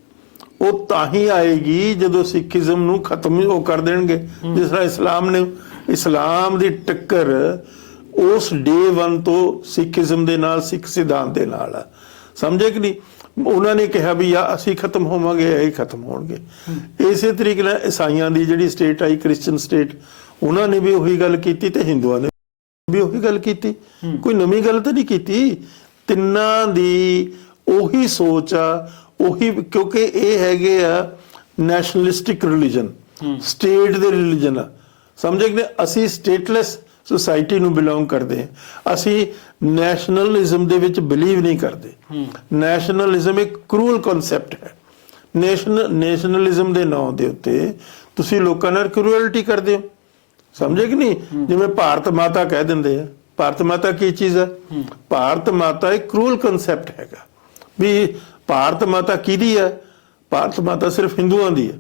ਉਹ ਤਾਂ ਹੀ ਆਏਗੀ ਜਦੋਂ ਸਿੱਖੀਜ਼ਮ ਨੂੰ ਖਤਮ ਉਹ ਕਰ ਦੇਣਗੇ। ਜਿਸ ਤਰ੍ਹਾਂ ਇਸਲਾਮ ਨੇ, ਇਸਲਾਮ ਦੀ ਟੱਕਰ ਉਸ ਡੇ 1 ਤੋਂ ਸਿੱਖੀਜ਼ਮ ਦੇ ਨਾਲ, ਸਿੱਖ ਸਿਧਾਂਤ ਦੇ ਨਾਲ ਆ। ਸਮਝੇ ਕਿ ਨਹੀਂ। ਉਹਨਾਂ ਨੇ ਕਿਹਾ ਵੀ ਆ ਅਸੀਂ ਖਤਮ ਹੋਵਾਂਗੇ, ਇਹ ਖਤਮ ਹੋਣਗੇ। ਇਸੇ ਤਰੀਕੇ ਨਾਲ ਈਸਾਈਆਂ ਦੀ ਜਿਹੜੀ ਸਟੇਟ ਆਈ, ਕ੍ਰਿਸਚੀਅਨ ਸਟੇਟ, ਉਹਨਾਂ ਨੇ ਵੀ ਉਹੀ ਗੱਲ ਕੀਤੀ ਤੇ ਹਿੰਦੂਆਂ ਨੇ ਵੀ ਉਹੀ ਗੱਲ ਕੀਤੀ। ਕੋਈ ਨਵੀਂ ਗੱਲ ਤਾਂ ਨਹੀਂ ਕੀਤੀ। ਤਿੰਨਾਂ ਦੀ ਉਹੀ ਸੋਚ ਆ, ਉਹੀ, ਕਿਉਂਕਿ ਇਹ ਹੈਗੇ ਆ ਨੈਸ਼ਨਲਿਸਟਿਕ ਰਿਲੀਜਨ, ਸਟੇਟ ਦੇ ਰਿਲੀਜਨ ਆ। ਸਮਝੇ ਕਿ ਅਸੀਂ ਸਟੇਟਲੈਸ ਸੁਸਾਇਟੀ ਨੂੰ ਬਿਲੋਂਗ ਕਰਦੇ ਹਾਂ। ਅਸੀਂ ਨੈਸ਼ਨਲਿਜ਼ਮ ਦੇ ਵਿੱਚ ਬਿਲੀਵ ਨਹੀਂ ਕਰਦੇ। ਨੈਸ਼ਨਲਿਜ਼ਮ ਇੱਕ ਕਰੂਅਲ ਕਨਸੈਪਟ ਹੈ। ਨੈਸ਼ਨਲਿਜ਼ਮ ਦੇ ਨਾਂ ਦੇ ਉੱਤੇ ਤੁਸੀਂ ਲੋਕਾਂ ਨਾਲ ਕਰੂਅਲਟੀ ਕਰਦੇ ਹੋ। ਸਮਝੇ ਕਿ ਨਹੀਂ। ਜਿਵੇਂ ਭਾਰਤ ਮਾਤਾ ਕਹਿ ਦਿੰਦੇ ਆ। ਭਾਰਤ ਮਾਤਾ ਕੀ ਚੀਜ਼ ਹੈ? ਭਾਰਤ ਮਾਤਾ ਇੱਕ ਕਰੂਅਲ ਕਨਸੈਪਟ ਹੈਗਾ ਵੀ ਭਾਰਤ ਮਾਤਾ ਕਿਹਦੀ ਹੈ? ਭਾਰਤ ਮਾਤਾ ਸਿਰਫ ਹਿੰਦੂਆਂ ਦੀ ਹੈ।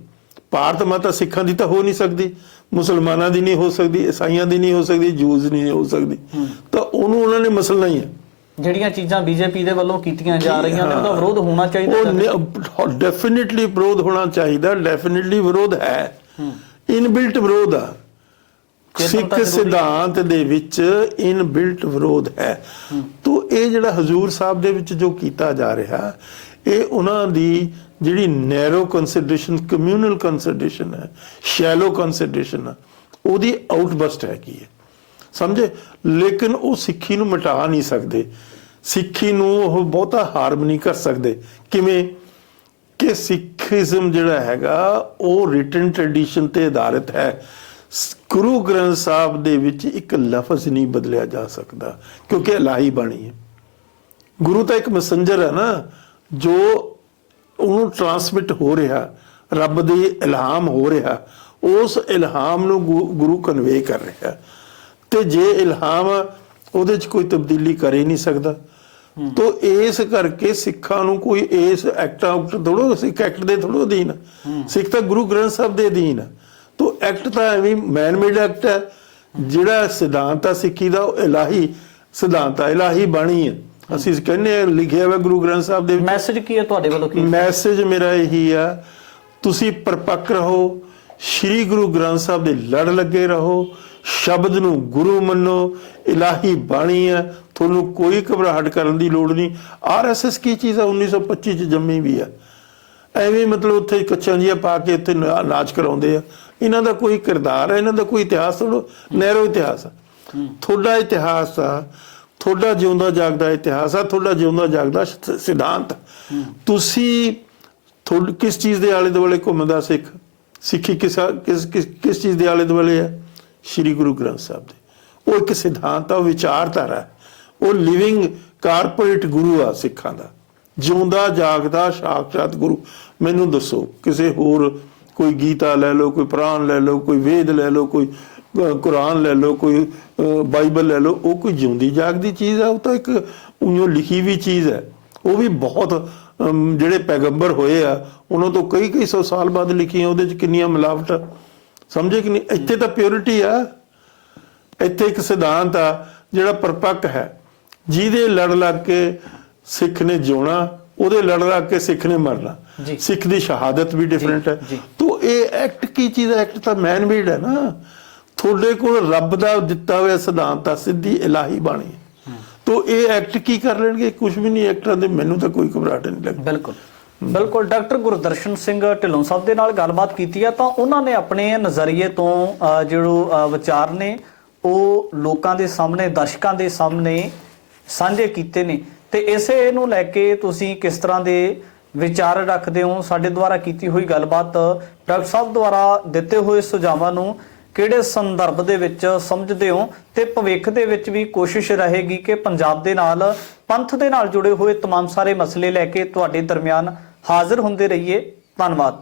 ਭਾਰਤ ਮਾਤਾ ਸਿੱਖਾਂ ਦੀ ਤਾਂ ਹੋ ਨਹੀਂ ਸਕਦੀ, ਮੁਸਲਮਾਨਾਂ ਦੀ ਨਹੀਂ ਹੋ ਸਕਦੀ, ਈਸਾਈਆਂ ਦੀ ਨਹੀਂ ਹੋ ਸਕਦੀ, ਜੂਜ਼ ਨਹੀਂ ਹੋ ਸਕਦੀ। ਤਾਂ ਉਹਨੂੰ ਉਹਨਾਂ ਨੇ ਮਸਲਣਾ ਹੀ ਹੈ। ਜਿਹੜੀਆਂ ਚੀਜ਼ਾਂ ਬੀਜੇਪੀ ਦੇ ਵੱਲੋਂ ਕੀਤੀਆਂ ਜਾ ਰਹੀਆਂ ਨੇ ਉਹਦਾ ਵਿਰੋਧ ਹੋਣਾ ਚਾਹੀਦਾ। ਡੈਫੀਨਿਟਲੀ ਵਿਰੋਧ ਹੋਣਾ ਚਾਹੀਦਾ। ਡੈਫੀਨਿਟਲੀ ਵਿਰੋਧ ਹੈ, ਇਨਬਿਲਟ ਵਿਰੋਧ ਆ। ਸਿੱਖ ਸਿਧਾਂਤ ਦੇ ਵਿੱਚ ਇਨਬਿਲਟ ਵਿਰੋਧ ਹੈ। ਤੋ ਇਹ ਜਿਹੜਾ ਹਜ਼ੂਰ ਸਾਹਿਬ ਦੇ ਵਿੱਚ ਜੋ ਕੀਤਾ ਜਾ ਰਿਹਾ, ਇਹ ਉਹਨਾਂ ਦੀ ਜਿਹੜੀ ਨੈਰੋ ਕੰਸੀਡਰੇਸ਼ਨ, ਕਮਿਊਨਲ ਕੰਸੀਡਰੇਸ਼ਨ ਹੈ, ਸ਼ੈਲੋ ਕੰਸੀਡਰੇਸ਼ਨ ਹੈ, ਉਹਦੀ ਆਊਟਬਸਟ ਹੈਗੀ ਹੈ। ਸਮਝੇ। ਲੇਕਿਨ ਉਹ ਸਿੱਖੀ ਨੂੰ ਮਿਟਾ ਨਹੀਂ ਸਕਦੇ। ਸਿੱਖੀ ਨੂੰ ਉਹ ਬਹੁਤਾ ਹਾਰਮ ਨਹੀਂ ਕਰ ਸਕਦੇ। ਕਿਵੇਂ ਕਿ ਸਿੱਖੀਜ਼ਮ ਜਿਹੜਾ ਹੈਗਾ ਉਹ ਰਿਟਨ ਟ੍ਰੈਡੀਸ਼ਨ ਤੇ ਆਧਾਰਿਤ ਹੈ। ਗੁਰੂ ਗ੍ਰੰਥ ਸਾਹਿਬ ਦੇ ਵਿੱਚ ਇੱਕ ਲਫ਼ਜ਼ ਨਹੀਂ ਬਦਲਿਆ ਜਾ ਸਕਦਾ ਕਿਉਂਕਿ ਇਲਾਹੀ ਬਾਣੀ ਹੈ। ਗੁਰੂ ਤਾਂ ਇੱਕ ਮੈਸੇਂਜਰ ਹੈ ਨਾ, ਜੋ ਉਹਨੂੰ ਟਰਾਂਸਮਿਟ ਹੋ ਰਿਹਾ, ਰੱਬ ਦੀ ਇਲਹਾਮ ਹੋ ਰਿਹਾ, ਉਸ ਇਲਹਾਮ ਨੂੰ ਗੁਰੂ ਕਨਵੇ ਕਰ ਰਿਹਾ। ਤੇ ਜੇ ਇਲਹਾਮ ਉਹਦੇ 'ਚ ਕੋਈ ਤਬਦੀਲੀ ਕਰ ਹੀ ਨਹੀਂ ਸਕਦਾ। ਤੋ ਇਸ ਕਰਕੇ ਸਿੱਖਾਂ ਨੂੰ ਕੋਈ ਇਸ ਐਕਟ ਥੋੜੋ, ਸਿੱਖ ਐਕਟ ਦੇ ਥੋੜੋ ਅਧੀਨ। ਸਿੱਖ ਤਾਂ ਗੁਰੂ ਗ੍ਰੰਥ ਸਾਹਿਬ ਦੇ ਅਧੀਨ ਹੈ। ਤੋ ਐਕਟ ਤਾਂ ਐਵੇਂ ਮੈਨ ਮੇਡ ਐਕਟ ਹੈ। ਜਿਹੜਾ ਸਿਧਾਂਤ ਆ ਸਿੱਖੀ ਦਾ ਉਹ ਇਲਾਹੀ ਸਿਧਾਂਤ ਆ, ਇਲਾਹੀ ਬਾਣੀ ਹੈ। ਅਸੀਂ ਕਹਿੰਦੇ ਆ ਲਿਖਿਆ ਹੋਇਆ ਗੁਰੂ ਗ੍ਰੰਥ ਸਾਹਿਬ ਦੇ ਵਿੱਚ। ਮੈਸੇਜ ਕੀ ਹੈ ਤੁਹਾਡੇ ਵੱਲੋਂ? ਮੈਸੇਜ ਮੇਰਾ ਇਹੀ ਆ, ਤੁਸੀਂ ਪਰਪੱਕ ਰਹੋ, ਸ਼੍ਰੀ ਗੁਰੂ ਗ੍ਰੰਥ ਸਾਹਿਬ ਦੇ ਲੜ ਲੱਗੇ ਰਹੋ, ਸ਼ਬਦ ਨੂੰ ਗੁਰੂ ਮੰਨੋ, ਇਲਾਹੀ ਬਾਣੀ ਹੈ, ਤੁਹਾਨੂੰ ਕੋਈ ਘਬਰਾਹਟ ਕਰਨ ਦੀ ਲੋੜ ਨਹੀਂ। RSS ਕੀ ਚੀਜ਼ ਆ? 1925 ਚ ਜੰਮੀ ਵੀ ਆ। ਐਵੇਂ ਮਤਲਬ ਉੱਥੇ ਕੱਚਾਂ ਜਿਹੀਆਂ ਪਾ ਕੇ ਉੱਥੇ ਨਾਚ ਕਰਾਉਂਦੇ ਆ। ਇਹਨਾਂ ਦਾ ਕੋਈ ਕਿਰਦਾਰ ਹੈ, ਇਹਨਾਂ ਦਾ ਕੋਈ ਇਤਿਹਾਸ ਥੋੜ੍ਹਾ, ਨੈਰੋ ਇਤਿਹਾਸ ਆ। ਤੁਹਾਡਾ ਇਤਿਹਾਸ ਆ, ਤੁਹਾਡਾ ਜਿਉਂਦਾ ਜਾਗਦਾ ਇਤਿਹਾਸ ਆ, ਤੁਹਾਡਾ ਜਿਉਂਦਾ ਜਾਗਦਾ ਸਿਧਾਂਤ। ਤੁਸੀਂ ਕਿਸ ਚੀਜ਼ ਦੇ ਆਲੇ ਦੁਆਲੇ ਘੁੰਮਦਾ ਸਿੱਖ? ਸਿੱਖੀ ਕਿਸ ਚੀਜ਼ ਦੇ ਆਲੇ ਦੁਆਲੇ ਹੈ? ਸ਼੍ਰੀ ਗੁਰੂ ਗ੍ਰੰਥ ਸਾਹਿਬ ਦੇ। ਉਹ ਇੱਕ ਸਿਧਾਂਤ ਆ, ਉਹ ਵਿਚਾਰਧਾਰਾ ਹੈ, ਉਹ ਲਿਵਿੰਗ ਕਾਰਪੋਰੇਟ ਗੁਰੂ ਆ ਸਿੱਖਾਂ ਦਾ, ਜਿਉਂਦਾ ਜਾਗਦਾ ਸਾਖਸ਼ਾਤ ਗੁਰੂ। ਮੈਨੂੰ ਦੱਸੋ ਕਿਸੇ ਹੋਰ, ਕੋਈ ਗੀਤਾ ਲੈ ਲਓ, ਕੋਈ ਪੁਰਾਣ ਲੈ ਲਓ, ਕੋਈ ਵੇਦ ਲੈ ਲਓ, ਕੋਈ ਕੁਰਾਨ ਲੈ ਲਓ, ਕੋਈ ਬਾਈਬਲ ਲੈ ਲਓ, ਉਹ ਕੋਈ ਜਿਉਂਦੀ ਜਾਗਦੀ ਚੀਜ਼ ਹੈ? ਉਹ ਤਾਂ ਇੱਕ ਉਈਓ ਲਿਖੀ ਵੀ ਚੀਜ਼ ਹੈ। ਉਹ ਵੀ ਬਹੁਤ ਜਿਹੜੇ ਪੈਗੰਬਰ ਹੋਏ ਆ ਉਹਨਾਂ ਤੋਂ ਕਈ ਸੌ ਸਾਲ ਬਾਅਦ ਲਿਖੀਆਂ, ਉਹਦੇ 'ਚ ਕਿੰਨੀਆਂ ਮਿਲਾਵਟ। ਸਮਝੇ ਕਿ ਨਹੀਂ। ਇੱਥੇ ਤਾਂ ਪਿਓਰਿਟੀ ਆ, ਇੱਥੇ ਇੱਕ ਸਿਧਾਂਤ ਆ ਜਿਹੜਾ ਪਰਪੱਕ ਹੈ, ਜਿਹਦੇ ਲੜ ਲੱਗ ਕੇ ਸਿੱਖ ਨੇ ਜਿਉਣਾ ਉਹਦੇ ਲੜ ਲੱਗ ਕੇ ਸਿੱਖ ਨੇ ਮਰਨਾ, ਜੀ। ਸਿੱਖ ਦੀ ਸ਼ਹਾਦਤ ਵੀ ਡਿਫਰੈਂਟ ਹੈ। ਜੀ। ਤੋ ਇਹ ਐਕਟ ਕੀ ਚੀਜ਼ ਹੈ? ਐਕਟ ਤਾਂ ਮੈਨ ਮੇਡ ਹੈ ਨਾ। ਤੁਹਾਡੇ ਕੋਲ ਰੱਬ ਦਾ ਦਿੱਤਾ ਹੋਇਆ ਸਿਧਾਂਤ ਆ, ਸਿੱਧੀ ਇਲਾਹੀ ਬਾਣੀ। ਤੋ ਇਹ ਐਕਟ ਕੀ ਕਰ ਲੈਣਗੇ? ਕੁਝ ਵੀ ਨਹੀਂ ਐਕਟਾਂ ਦੇ, ਮੈਨੂੰ ਤਾਂ ਕੋਈ ਘਬਰਾਹਟ ਨਹੀਂ ਲੱਗਦੀ। ਬਿਲਕੁਲ ਬਿਲਕੁਲ। ਡਾਕਟਰ ਗੁਰਦਰਸ਼ਨ ਸਿੰਘ ਢਿੱਲੋਂ ਸਾਹਿਬ ਦੇ ਨਾਲ ਗੱਲਬਾਤ ਕੀਤੀ ਹੈ ਤਾਂ ਉਹਨਾਂ ਨੇ ਆਪਣੇ ਨਜ਼ਰੀਏ ਤੋਂ ਜਿਹੜੇ ਵਿਚਾਰ ਨੇ ਉਹ ਲੋਕਾਂ ਦੇ ਸਾਹਮਣੇ, ਦਰਸ਼ਕਾਂ ਦੇ ਸਾਹਮਣੇ ਸਾਂਝੇ ਕੀਤੇ ਨੇ, ਤੇ ਇਸੇ ਨੂੰ ਲੈ ਕੇ ਤੁਸੀਂ ਕਿਸ ਤਰ੍ਹਾਂ ਦੇ ਵਿਚਾਰ ਰੱਖਦੇ ਹੋ? ਸਾਡੇ ਦੁਆਰਾ ਕੀਤੀ ਹੋਈ ਗੱਲਬਾਤ, ਡਾਕਟਰ ਸਾਹਿਬ ਦੁਆਰਾ ਦਿੱਤੇ ਹੋਏ ਸੁਝਾਵਾਂ ਨੂੰ ਕਿਹੜੇ ਸੰਦਰਭ ਦੇ ਵਿੱਚ ਸਮਝਦੇ ਹੋ? ਤੇ ਭਵਿੱਖ ਦੇ ਵਿੱਚ ਵੀ ਕੋਸ਼ਿਸ਼ ਰਹੇਗੀ ਕਿ ਪੰਜਾਬ ਦੇ ਨਾਲ, ਪੰਥ ਦੇ ਨਾਲ ਜੁੜੇ ਹੋਏ तमाम ਸਾਰੇ ਮਸਲੇ ਲੈ ਕੇ ਤੁਹਾਡੇ ਦਰਮਿਆਨ ਹਾਜ਼ਰ ਹੁੰਦੇ ਰਹੀਏ। ਧੰਨਵਾਦ।